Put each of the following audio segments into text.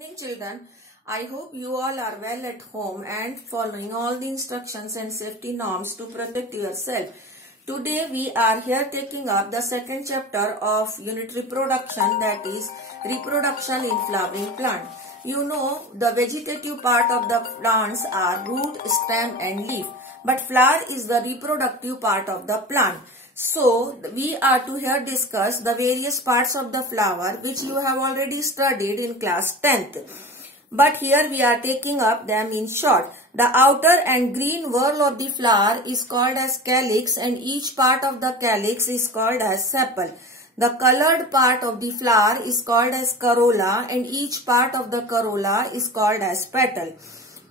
Evening children, I hope you all are well at home and following all the instructions and safety norms to protect yourself. Today we are here taking up the second chapter of unit reproduction, that is reproduction in flowering plant. You know the vegetative part of the plants are root, stem and leaf, but flower is the reproductive part of the plant. So, we are to here discuss the various parts of the flower which you have already studied in class 10th. But here we are taking up them in short. The outer and green whorl of the flower is called as calyx and each part of the calyx is called as sepal. The colored part of the flower is called as corolla and each part of the corolla is called as petal.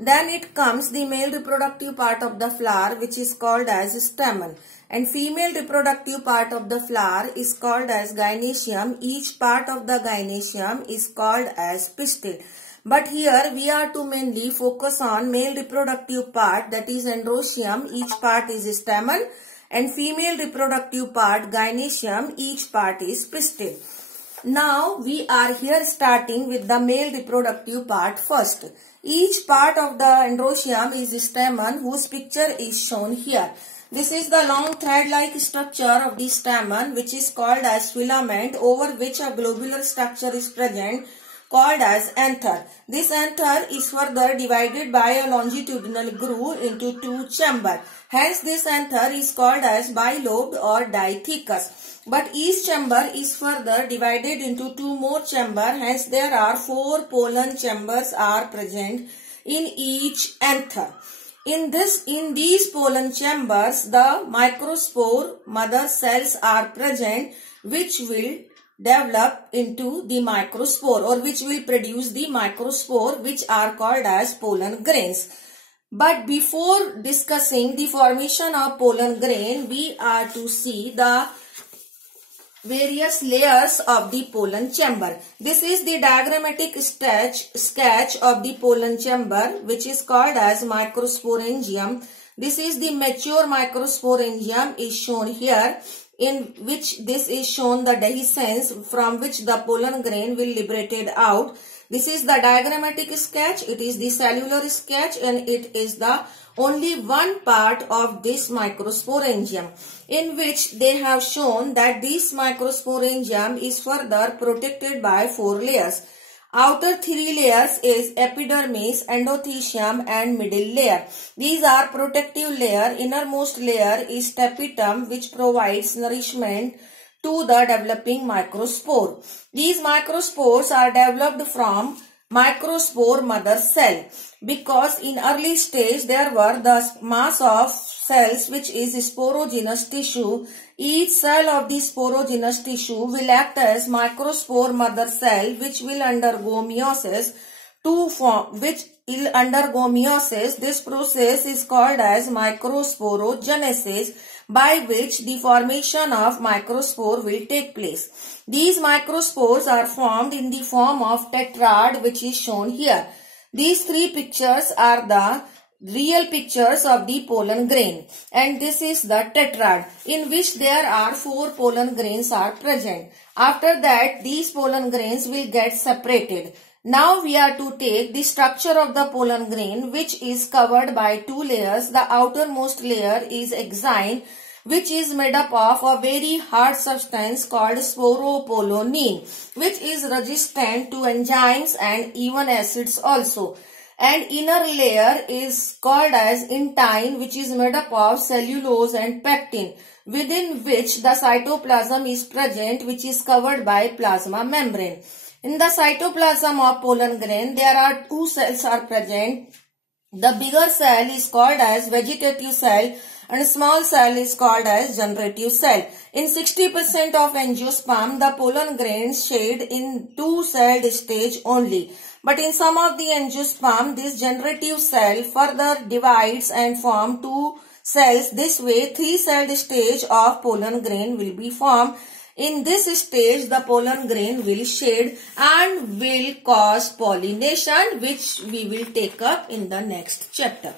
Then it comes the male reproductive part of the flower which is called as stamen. And female reproductive part of the flower is called as gynoecium. Each part of the gynoecium is called as pistil. But here we are to mainly focus on male reproductive part, that is Androcium. Each part is stamen. And female reproductive part gynoecium. Each part is pistil. Now we are here starting with the male reproductive part first. Each part of the Androcium is stamen, whose picture is shown here. This is the long thread-like structure of the stamen, which is called as filament, over which a globular structure is present called as anther. This anther is further divided by a longitudinal groove into two chambers. Hence, this anther is called as bilobed or dithecus. But each chamber is further divided into two more chambers. Hence, there are 4 pollen chambers are present in each anther. In these pollen chambers, the microspore mother cells are present, which will develop into the microspore or which will produce the microspore, which are called as pollen grains. But before discussing the formation of pollen grain, we are to see the various layers of the pollen chamber. This is the diagrammatic sketch of the pollen chamber, which is called as microsporangium. This is the mature microsporangium is shown here, in which this is shown the dehiscence from which the pollen grain will liberated out. This is the diagrammatic sketch, it is the cellular sketch, and it is the only one part of this microsporangium, in which they have shown that this microsporangium is further protected by 4 layers. Outer 3 layers is epidermis, endothecium and middle layer. These are protective layer. Innermost layer is tapetum, which provides nourishment to the developing microspore. These microspores are developed from microspore mother cell, because in early stage there were the mass of cells which is sporogenous tissue. Each cell of the sporogenous tissue will act as microspore mother cell, which will undergo meiosis to form, this process is called as microsporogenesis, by which the formation of microspore will take place. These microspores are formed in the form of tetrad, which is shown here. These 3 pictures are the real pictures of the pollen grain, and this is the tetrad, in which there are 4 pollen grains are present. After that, these pollen grains will get separated. Now we are to take the structure of the pollen grain, which is covered by 2 layers. The outermost layer is exine, which is made up of a very hard substance called sporopollenin, which is resistant to enzymes and even acids also. And inner layer is called as intine, which is made up of cellulose and pectin, within which the cytoplasm is present, which is covered by plasma membrane. In the cytoplasm of pollen grain, there are 2 cells are present. The bigger cell is called as vegetative cell and small cell is called as generative cell. In 60% of angiosperm, the pollen grains shed in 2-celled stage only. But in some of the angiosperm, this generative cell further divides and form 2 cells. This way, 3-celled stage of pollen grain will be formed. In this stage, the pollen grain will shed and will cause pollination, which we will take up in the next chapter.